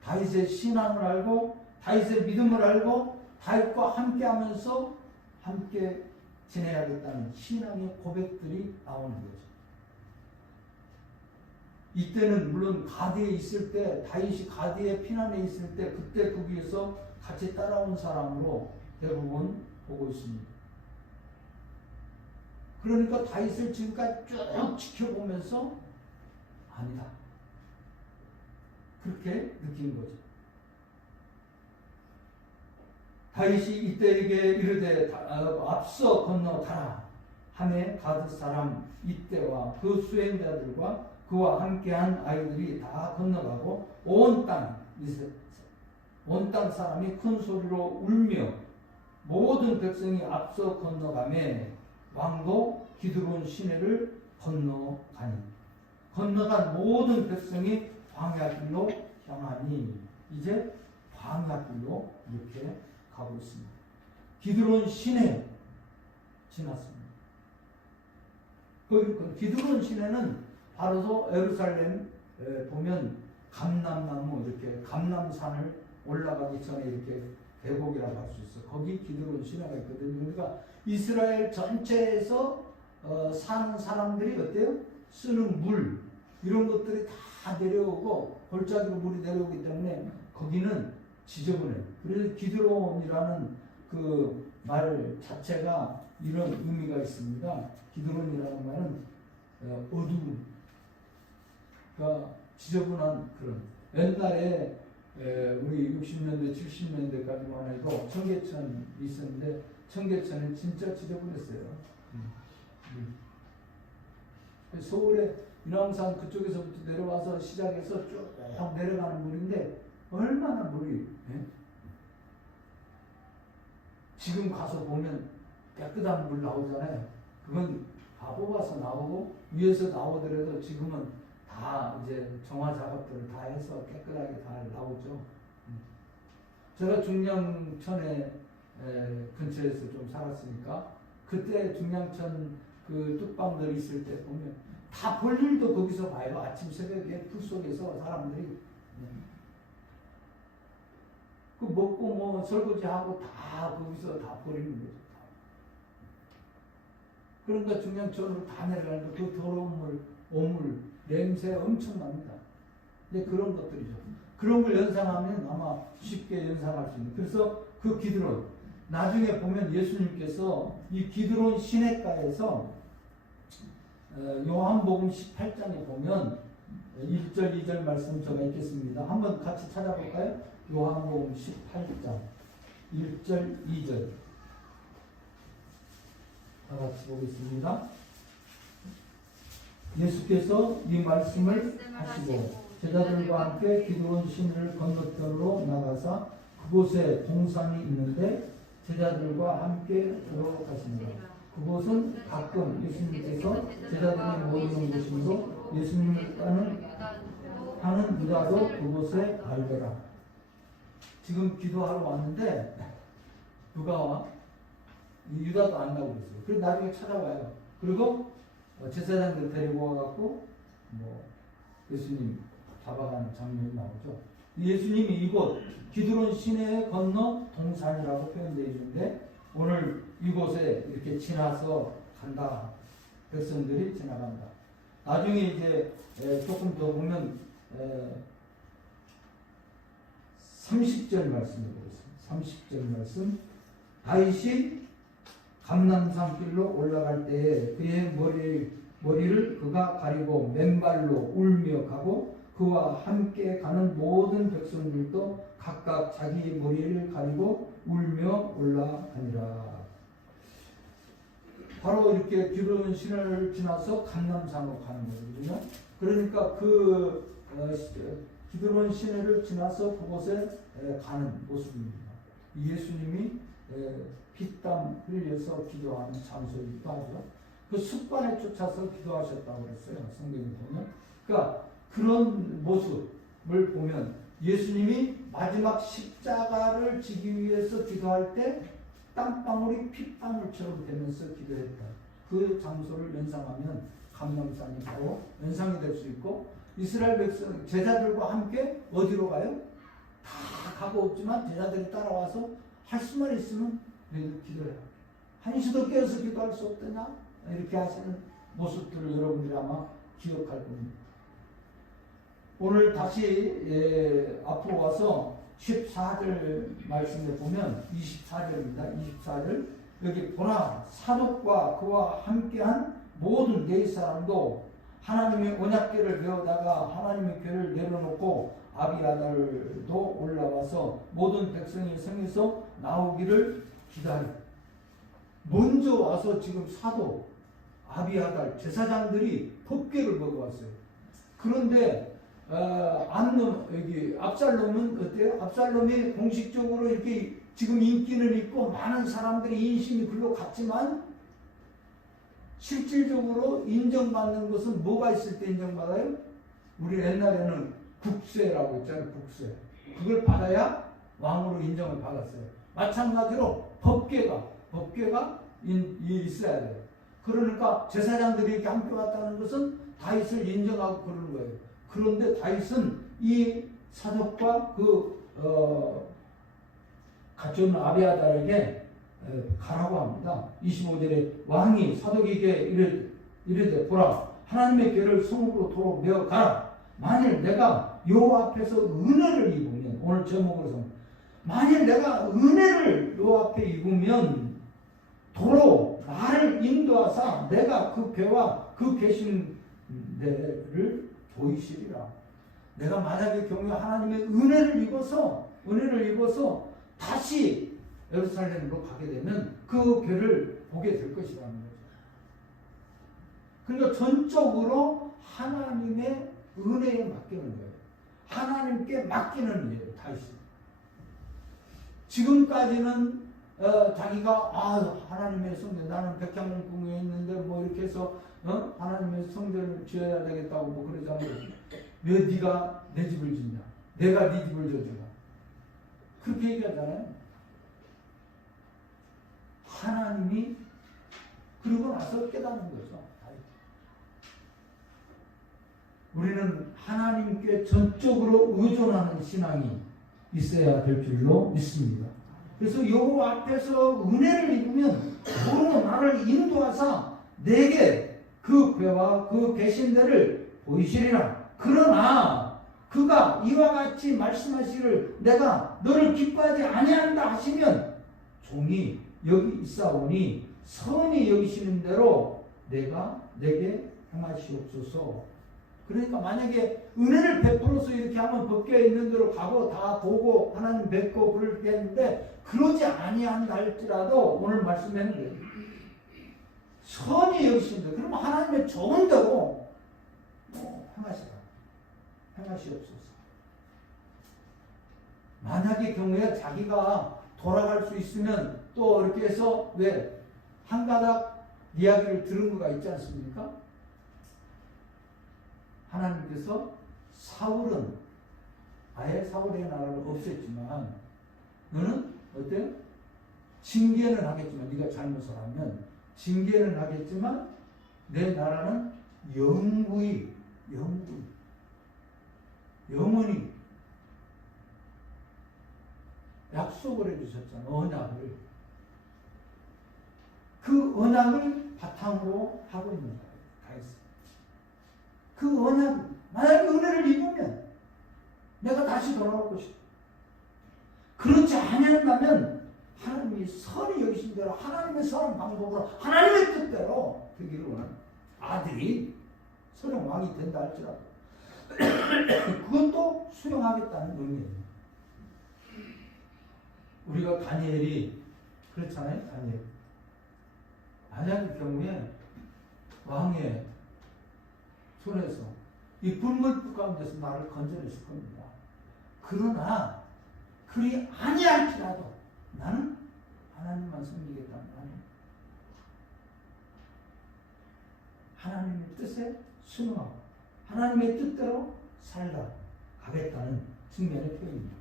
다윗의 신앙을 알고 다윗의 믿음을 알고 다윗과 함께 하면서 함께 지내야겠다는 신앙의 고백들이 나오는 거죠. 이때는 물론 가드에 있을 때 다윗이 가드에 피난에 있을 때 그때 거기에서 같이 따라온 사람으로 대부분 보고 있습니다. 그러니까 다윗을 지금까지 쭉 지켜보면서 아니다. 그렇게 느낀 거죠. 다윗이 이때에게 이르되 앞서 건너가라 하매 가드 사람 이때와 그 수행자들과 그와 함께한 아이들이 다 건너가고 온 땅 사람이 큰 소리로 울며 모든 백성이 앞서 건너가매 왕도 기드론 시내를 건너가니 건너간 모든 백성이 광야길로 향하니 이제 광야길로 이렇게 가고 있습니다. 기드론 시내 지났습니다. 그 기드론 시내는 바로 예루살렘 보면 감람나무 이렇게 감람산을 올라가기 전에 이렇게 대곡이라고 할 수 있어. 거기 기드론 시내가 있거든요. 그러니까 이스라엘 전체에서 사는 사람들이 어때요? 쓰는 물 이런 것들이 다 내려오고 골짜기로 물이 내려오기 때문에 거기는 지저분해요. 그래서 기드론이라는 그 말 자체가 이런 의미가 있습니다. 기드론이라는 말은 어두운, 그러니까 지저분한 그런. 옛날에 우리 60년대, 70년대까지만 해도 청계천이 있었는데 청계천은 진짜 지저분했어요. 서울에 인왕산 그쪽에서부터 내려와서 시작해서 쭉 내려가는 물인데 얼마나 물이 지금 가서 보면 깨끗한 물 나오잖아요. 그건 다 뽑아서 나오고 위에서 나오더라도 지금은 다 이제 정화 작업들을 다 해서 깨끗하게 다 나오죠. 제가 중량천에 근처에서 좀 살았으니까 그때 중량천 그 뚝방들 있을 때 보면 다 볼일도 거기서 봐요. 아침 새벽에 불 속에서 사람들이 그 먹고 뭐 설거지하고 다 거기서 다 버리는 거죠. 그러니까 중요한 전으로 다 내려가는데 그 더러운 물, 오물, 냄새 엄청납니다. 근데 그런 것들이죠. 그런 걸 연상하면 아마 쉽게 연상할 수 있는. 그래서 그 기드론, 나중에 보면 예수님께서 이 기드론 시냇가에서 요한복음 18장에 보면 1절, 2절 말씀 제가 읽겠습니다. 한번 같이 찾아볼까요? 요한복음 18장 1절, 2절 다 같이 보겠습니다. 예수께서 이 말씀을 하시고 제자들과 함께 기드론 시내를 건너편으로 나가사 그곳에 동산이 있는데 제자들과 함께 들어가시니라. 그곳은 가끔 예수님께서 제자들이 모이는 곳이므로 예수님을 하는 유다도 그곳에 알더라. 지금 기도하러 왔는데 누가 와? 유다도 안 나오고 있어요. 그래서 나중에 찾아와요. 그리고 제사장들 데리고 와갖고 뭐 예수님 잡아가는 장면이 나오죠. 예수님이 이곳 기드론 시내 건너 동산이라고 표현되어 있는데 오늘 이곳에 이렇게 지나서 간다. 백성들이 지나간다. 나중에 이제 조금 더 보면 30절 말씀을 보겠습니다. 30절 말씀. 다윗이 감람산 길로 올라갈 때에 그의 머리를 그가 가리고 맨발로 울며 가고 그와 함께 가는 모든 백성들도 각각 자기 머리를 가리고 울며 올라가니라. 바로 이렇게 기드론 시내를 지나서 감람산으로 가는 거거든요. 그러니까 그 기드론 시내를 지나서 그곳에 가는 모습입니다. 예수님이 피땀 흘려서 기도하는 장소이기도 하죠. 그 습관에 쫓아서 기도하셨다고 그랬어요. 성경에 보면. 그러니까 그런 모습을 보면 예수님이 마지막 십자가를 지기 위해서 기도할 때 땀방울이 핏방울처럼 되면서 기도했다. 그 장소를 연상하면 감람산이 바로 연상이 될 수 있고 이스라엘 백성 제자들과 함께 어디로 가요? 다 가고 없지만 제자들이 따라와서 할 수만 있으면 너희들 기도해라. 한시도 깨어서 기도할 수 없더냐? 이렇게 하시는 모습들을 여러분들이 아마 기억할 겁니다. 오늘 다시 앞으로 와서 14절 말씀에 보면 24절입니다. 24절 여기 보나 사독과 그와 함께한 모든 네 사람도 하나님의 언약궤를 메우다가 하나님의 궤를 내려놓고 아비아달도 올라와서 모든 백성이 성에서 나오기를 기다려. 먼저 와서 지금 사도 아비아달 제사장들이 법궤를 먹어왔어요. 그런데 여기 압살롬은 어때요? 압살롬이 공식적으로 이렇게 지금 인기는 있고 많은 사람들이 인심이 글로 갔지만 실질적으로 인정받는 것은 뭐가 있을 때 인정받아요? 우리 옛날에는 국세라고 했잖아요. 국세. 그걸 받아야 왕으로 인정을 받았어요. 마찬가지로 법궤가 있어야 돼요. 그러니까 제사장들이 이렇게 함께 왔다는 것은 다윗을 인정하고 그러는 거예요. 그런데 다윗은 이 사독과 같이 온 아비아달에게 가라고 합니다. 25절에 왕이 사독에게 이르되 보라 하나님의 궤를 성으로 도로 메어 가라. 만일 내가 여호와 앞에서 은혜를 입으면 오늘 제목으로 만일 내가 은혜를 여호와 앞에 입으면 도로 나를 인도하사 내가 그 궤와 그 계시는 데를 보이시리라. 내가 만약에 경우 하나님의 은혜를 입어서 다시 예루살렘으로 가게 되면 그 궤를 보게 될 것이라는 거죠. 그러니까 전적으로 하나님의 은혜에 맡기는 거예요. 하나님께 맡기는 일이에요. 다시 지금까지는 자기가 하나님의 성전 나는 백향문궁에 있는데 뭐 이렇게 해서 하나님의 성전을 지어야 되겠다고 뭐 그러잖아요. 왜 네가 내 집을 짓냐? 내가 네 집을 져주라. 그렇게 얘기하잖아요. 하나님이 그러고 나서 깨닫는 거죠. 우리는 하나님께 전적으로 의존하는 신앙이 있어야 될 줄로 믿습니다. 그래서 요 앞에서 은혜를 입으면 모르는 나를 인도하사 내게 그 배와 그 계신 데를 보이시리라. 그러나 그가 이와 같이 말씀하시기를 내가 너를 기뻐하지 아니한다 하시면 종이 여기 있사오니 선히 여기시는 대로 내게 행하시옵소서. 그러니까 만약에 은혜를 베풀어서 이렇게 하면 법궤 있는 대로 가고 다 보고 하나님 뵙고 그렇게 했는데 그러지 아니한다 할지라도 오늘 말씀했는데 선이 여기신다. 그러면 하나님의 좋은 대로 행하시옵소서. 만약의 경우에 자기가 돌아갈 수 있으면 또 이렇게 해서 왜 한 가닥 이야기를 들은 거가 있지 않습니까? 하나님께서 사울은 아예 사울의 나라를 없앴지만 너는 어때요? 징계는 하겠지만 네가 잘못을 하면 징계는 하겠지만 내 나라는 영원히 약속을 해주셨잖아. 언약을. 그 언약을 바탕으로 하고 있는 거예요. 그 언약, 만약에 은혜를 입으면 내가 다시 돌아올 것이다. 그렇지 않는다면 하나님이 선이 여기신 대로 하나님의 선한 방법으로 하나님의 뜻대로 되기를 원하는 아들이 선한 왕이 된다 할지라도 그것도 수용하겠다는 의미예요. 우리가 다니엘이 그렇잖아요. 다니엘. 만약의 경우에 왕의 손에서 이 불물불 가운데서 나를 건져냈을 겁니다. 그러나 그리 아니할지라도 나는 하나님만 섬기겠다는 말이에요. 하나님의 뜻에 순응하고 하나님의 뜻대로 살다 가겠다는 측면의 표현입니다.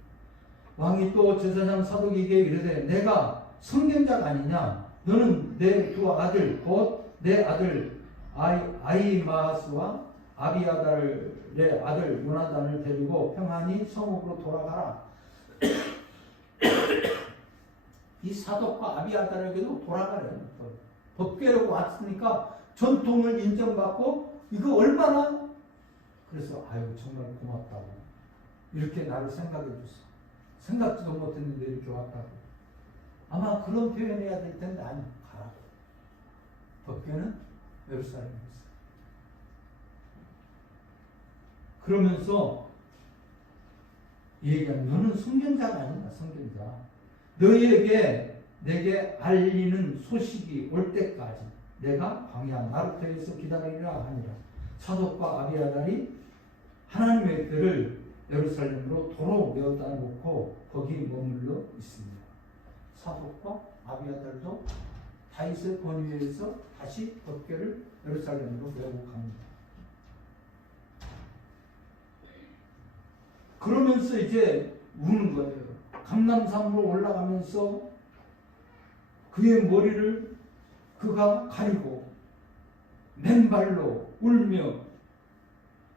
왕이 또 제사장 사독에게 이르되 내가 선견자가 아니냐? 너는 내 두 아들 곧 내 아들 아히마아스와 아비아달의 아들 요나단을 데리고 평안히 성읍으로 돌아가라. 이 사독과 아비아달에게도 돌아가래요. 법궤로 왔으니까 전통을 인정받고 이거 얼마나 그래서 아유 정말 고맙다고 이렇게 나를 생각해 줬어. 생각지도 못했는데 이렇게 왔다고. 아마 그런 표현해야 될 텐데 아니 가라고. 법궤는 예루살렘에 있어. 그러면서 얘기하면 너는 선견자가 아니다. 선견자. 너희에게 내게 알리는 소식이 올 때까지 내가 광야 나루터에서 기다리라 하니라. 사독과 아비아달이 하나님의 궤를 예루살렘으로 도로 메어다 놓고 거기 머물러 있습니다. 사독과 아비아달도 다윗의 권위에서 다시 법궤를 예루살렘으로 메고 갑니다. 그러면서 이제 우는 거예요. 감람산으로 올라가면서 그의 머리를 그가 가리고 맨발로 울며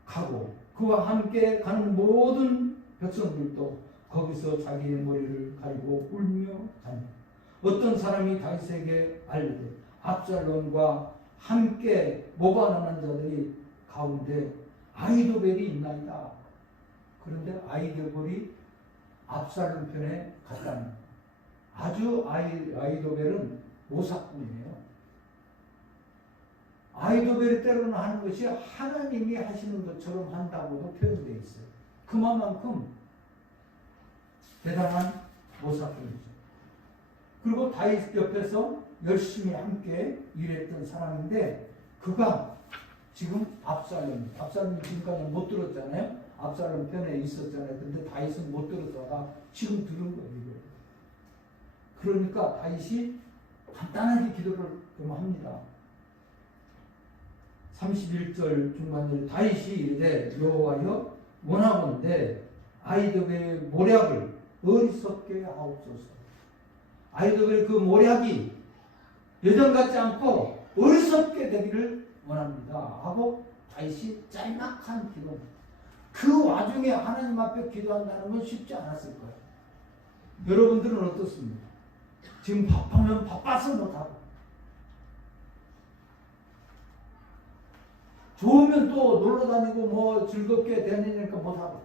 가고 그와 함께 가는 모든 백성들도 거기서 자기의 머리를 가리고 울며 다닙니다. 어떤 사람이 다윗에게 알리되 압살롬과 함께 모반하는 자들이 가운데 아히도벨이 있나이다. 그런데 아히도벨이 압살롬 편에 갔다는 거예요. 아주 아히도벨은 모사꾼이에요. 아히도벨이 때로는 하는 것이 하나님이 하시는 것처럼 한다고도 표현되어 있어요. 그만큼 대단한 모사꾼이죠. 그리고 다윗 옆에서 열심히 함께 일했던 사람인데 그가 지금 압살롬이 지금까지 못 들었잖아요. 압살롬 편에 있었잖아요. 근데 다윗은 못 들었다가 지금 들은 거예요. 그러니까 다윗이 간단하게 기도를 좀 합니다. 31절 중반절 다윗이 이르되 여호와여 원하건대 아히도벨의 모략을 어리석게 하옵소서. 아히도벨의 그 모략이 예전 같지 않고 어리석게 되기를 원합니다 하고 다윗이 짤막한 기도. 그 와중에 하나님 앞에 기도한다는 건 쉽지 않았을 거예요. 여러분들은 어떻습니까? 지금 밥하면 바빠서 못하고, 좋으면 또 놀러 다니고 뭐 즐겁게 다니니까 못하고,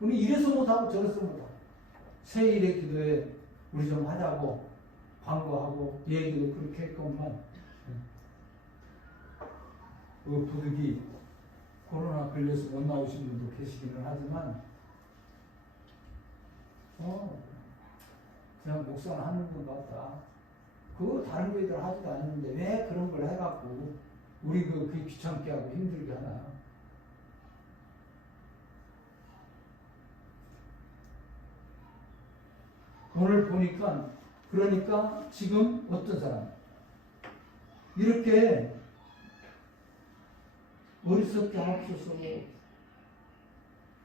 우리 이래서 못하고 저래서 못하고, 새일의 기도에 우리 좀 하자고 광고하고 얘기도 그렇게 했건만, 부득이 코로나 걸려서 못 나오신 분도 계시기는 하지만 그냥 목사는 하는 것 같다. 그거 다른 교회들 하지도 않는데 왜 그런 걸 해갖고 우리 그게 귀찮게 하고 힘들게 하나. 오늘 보니까 그러니까 지금 어떤 사람 이렇게 어리석게 하옵소서.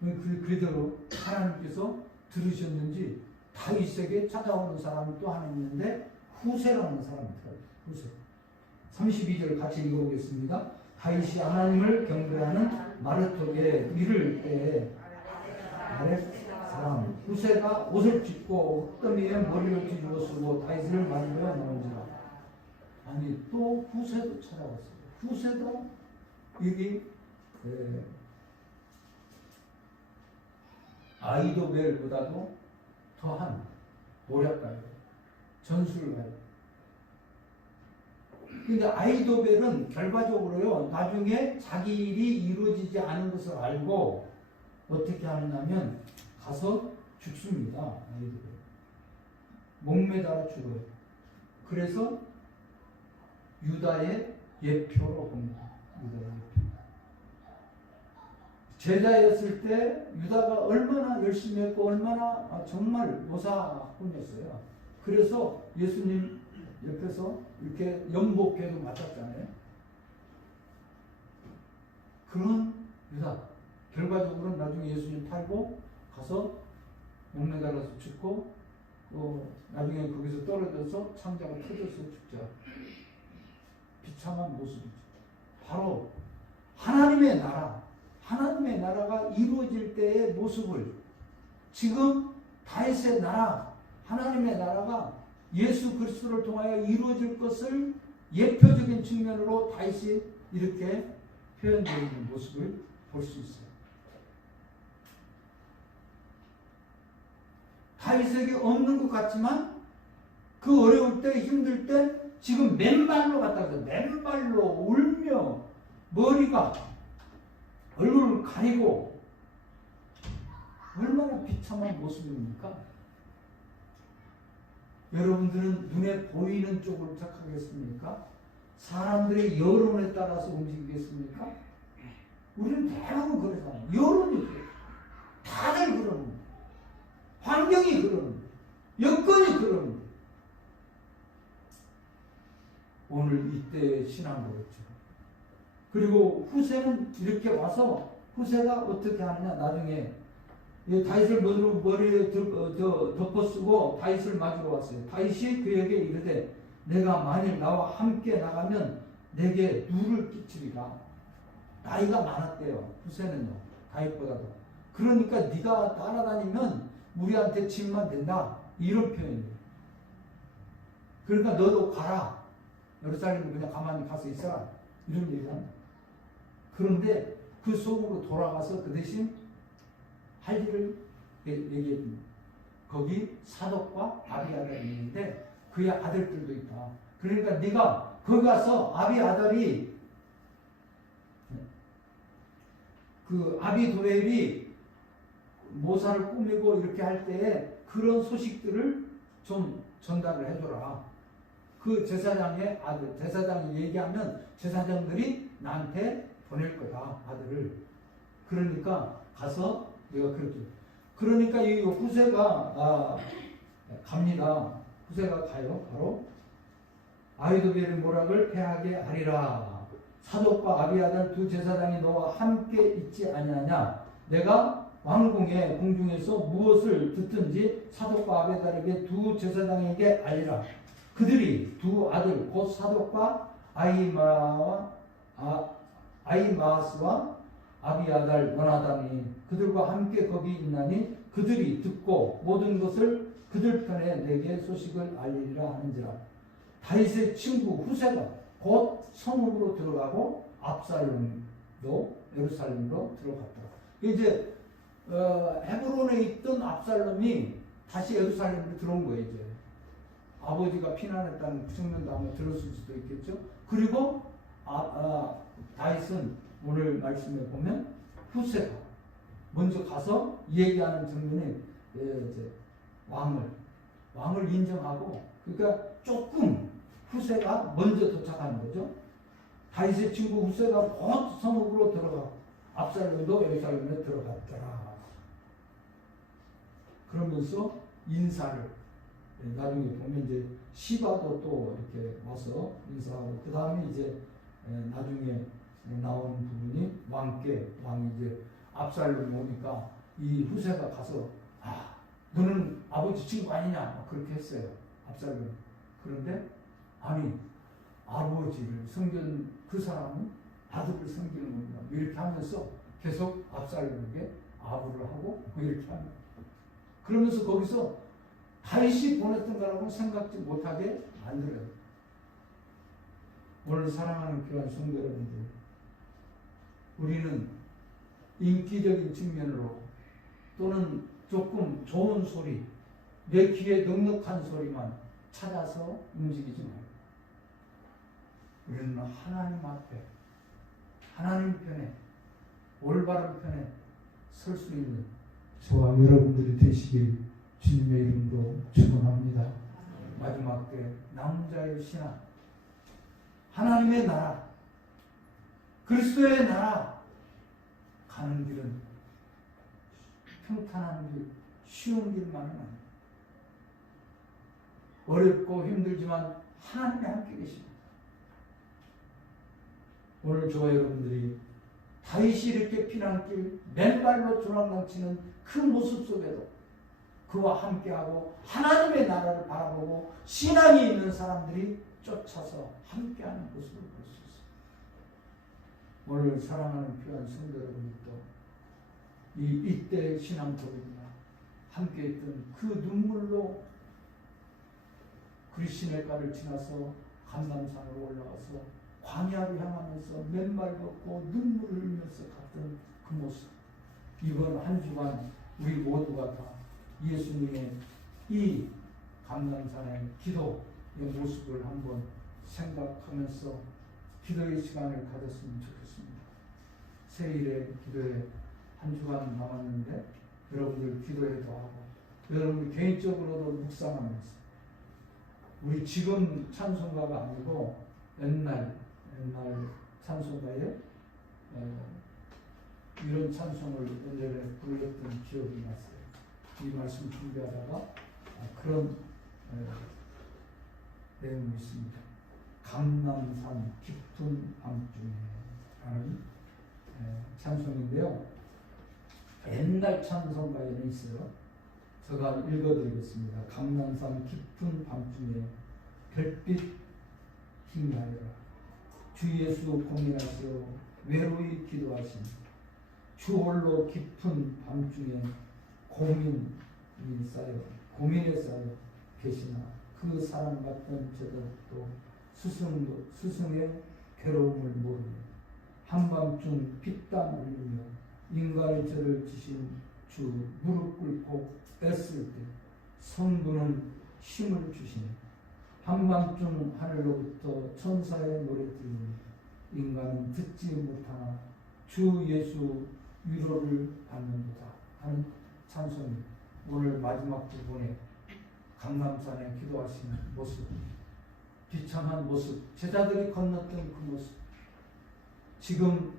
그대로 하나님께서 들으셨는지 다윗에게 찾아오는 사람이 또 하나 있는데 후세라는 사람이 있어요. 후세. 32절 같이 읽어보겠습니다. 다윗이 하나님을 경배하는 마르톡에 이를 때에 아랫 사람 후세가 옷을 찢고 흙더미에 머리를 뒤집어 쓰고 다윗을 맞으려 나온지라. 아니 또 후세도 찾아왔어요. 후세도 여기 아이도벨보다도 더한 모략가예요. 전술가예요. 근데 아이도벨은 결과적으로요, 나중에 자기 일이 이루어지지 않은 것을 알고 어떻게 하느냐면 가서 죽습니다. 아이도벨. 목매달아 죽어요. 그래서 유다의 예표로 봅니다. 유다의 예표. 제자였을 때 유다가 얼마나 열심히 했고 얼마나 정말 모사꾼이었어요. 그래서 예수님 옆에서 이렇게 연복궤도 맞았잖아요. 그런 유다. 결과적으로는 나중에 예수님 팔고 가서 목매달아서 죽고 나중에 거기서 떨어져서 창자가 터져서 죽자. 비참한 모습이죠. 바로 하나님의 나라가 이루어질 때의 모습을 지금 다윗의 나라, 하나님의 나라가 예수 그리스도를 통하여 이루어질 것을 예표적인 측면으로 다윗이 이렇게 표현되어 있는 모습을 볼 수 있어요. 다윗에게 없는 것 같지만 그 어려울 때, 힘들 때 지금 맨발로 갔다 그래서 맨발로 울며 머리가 얼굴을 가리고 얼마나 비참한 모습입니까? 여러분들은 눈에 보이는 쪽으로 착하겠습니까? 사람들의 여론에 따라서 움직이겠습니까? 우리는 대부분 그러잖아요. 여론이 그래요. 다들 그러는 거예요. 환경이 그러는 거예요. 여건이 그러는 거예요. 오늘 이때의 신앙으로죠. 그리고 후세는 이렇게 와서 후세가 어떻게 하느냐. 나중에 다윗을 머리에 덮어쓰고 다윗을 맞으러 왔어요. 다윗이 그에게 이르되 내가 만일 나와 함께 나가면 내게 누를 끼치리라. 나이가 많았대요. 후세는요. 다윗보다도. 그러니까 네가 따라다니면 우리한테 짐만 된다. 이런 표현이에요. 그러니까 너도 가라. 예루살렘은 그냥 가만히 가서 있어라. 이런 얘기를 합니다. 그런데 그 속으로 돌아가서 그 대신 할 일을 얘기해줍니다. 거기 사독과 아비아달이 있는데 그의 아들들도 있다. 그러니까 네가 거기 가서 아비아달이 그 아비도엘이 모사를 꾸미고 이렇게 할 때에 그런 소식들을 좀 전달을 해줘라. 그 제사장의 아들, 제사장이 얘기하면 제사장들이 나한테 보낼 거다, 아들을. 그러니까 가서 내가 그렇게. 그러니까 이 후세가 갑니다. 후세가 가요. 바로 아이도벨의 모락을 패하게 하리라. 사독과 아비아달 두 제사장이 너와 함께 있지 아니하냐. 내가 왕궁의 궁중에서 무엇을 듣든지 사독과 아비아달에게 두 제사장에게 알리라. 그들이 두 아들 곧 사독과 아히마아스와 아비아달 요나단이 그들과 함께 거기 있나니 그들이 듣고 모든 것을 그들 편에 내게 소식을 알리리라 하는지라. 다윗의 친구 후세가 곧 성읍으로 들어가고 압살롬도 예루살렘으로 들어갔더라. 이제 헤브론에 있던 압살롬이 다시 예루살렘으로 들어온 거예요. 이제 아버지가 피난했다는 측면도 아마 들었을 수도 있겠죠. 그리고 다윗은 오늘 말씀에 보면 후세가 먼저 가서 얘기하는 장면이 이제 왕을 인정하고, 그러니까 조금 후세가 먼저 도착하는 거죠. 다윗의 친구 후세가 곧 성읍으로 들어가 압살롬도 예루살렘에 들어갔더라. 그러면서 인사를 나중에 보면 이제 시바도 또 이렇게 와서 인사하고, 그 다음에 이제 나중에 나오는 부분이 왕이 이제 압살롬 오니까 이 후세가 가서 너는 아버지 친구 아니냐 그렇게 했어요. 압살롬. 그런데 아니, 아버지를 섬기는 그 사람은 아들을 섬기는 겁니다. 이렇게 하면서 계속 압살롬에게 아부를 하고 이렇게 합니다. 그러면서 거기서 다윗이 보냈던 거라고 생각지 못하게 만들어요. 오늘 사랑하는 귀한 성도 여러분들, 우리는 인기적인 측면으로 또는 조금 좋은 소리, 내 귀에 넉넉한 소리만 찾아서 움직이지 말고, 우리는 하나님 앞에, 하나님 편에, 올바른 편에 설 수 있는 저와 여러분들이 되시길 주님의 이름으로 축원합니다. 마지막 때 남자의 신앙, 하나님의 나라, 그리스도의 나라 가는 길은 평탄한 길, 쉬운 길만은 아닙니다. 어렵고 힘들지만 하나님이 함께 계십니다. 오늘 저와 여러분들이 다윗이 이렇게 피난길 맨발로 조랑당치는 그 모습 속에도 그와 함께하고 하나님의 나라를 바라보고 신앙이 있는 사람들이 쫓아서 함께하는 모습을 볼 수 있습니다. 오늘 사랑하는 귀한 성도 여러분들도 이때 신앙 고백이나 함께 있던 그 눈물로 그리시네가를 지나서 감람산으로 올라가서 광야를 향하면서 맨발 걷고 눈물을 흘리면서 갔던 그 모습, 이번 한 주간 우리 모두가 다 예수님의 이 감람산의 기도의 모습을 한번 생각하면서 기도의 시간을 가졌으면 좋겠습니다. 새일의 기도에 한 주간 남았는데 여러분들 기도에도 하고, 여러분들 개인적으로도 묵상하면서, 우리 지금 찬송가가 아니고 옛날 찬송가에 이런 찬송을 옛날에 불렀던 기억이 났어요. 이 말씀 준비하다가 그런 내용이 있습니다. 감람산 깊은 밤중에 라는 찬송인데요. 옛날 찬송가에는 있어요. 제가 읽어드리겠습니다. 감람산 깊은 밤중에 별빛 힘하여라. 주 예수 고민하시어 외로이 기도하신 주 홀로 깊은 밤중에 고민에 쌓여 계시나 그 사람 같던 저들도 스승의 괴로움을 모르며 한밤중 피땀 흘리며 인간의 죄를 지신 주 무릎 꿇고 애쓸 때 성부는 힘을 주시네. 한밤중 하늘로부터 천사의 노래 들으니 인간은 듣지 못하나 주 예수 위로를 받는다 하는 찬송이 오늘 마지막 부분에 감람산에 기도하시는 모습, 비참한 모습, 제자들이 건넜던 그 모습, 지금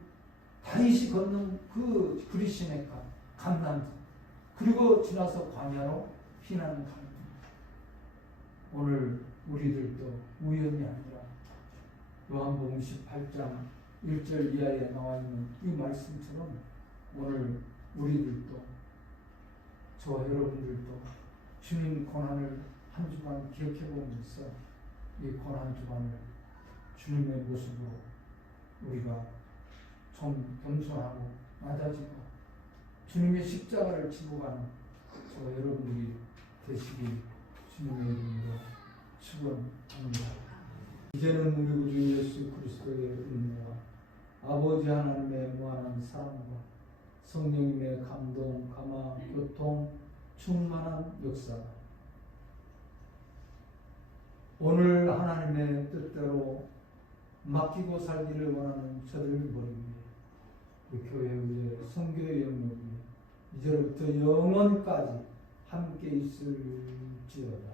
다윗이 건넌 그 그리시네가 감람산, 그리고 지나서 광야로 피난을 가는 겁니다. 오늘 우리들도 우연이 아니라 요한복음 18장 1절 이하에 나와 있는 이 말씀처럼 오늘 우리들도, 저와 여러분들도 주님 고난을 한 주간 기억해 보면서 이 고난 주간을 주님의 모습으로 우리가 좀 겸손하고 낮아지고 주님의 십자가를 지고 가는 저 여러분들이 되시길 주님의 이름으로 축원합니다. 이제는 우리 구주 예수 그리스도의 은혜와 아버지 하나님의 무한한 사랑과 성령님의 감동, 감화, 교통, 충만한 역사가 오늘 하나님의 뜻대로 맡기고 살기를 원하는 저들 머리 위에 그 교회의 선교의 영역이 이제부터 영원까지 함께 있을지어다.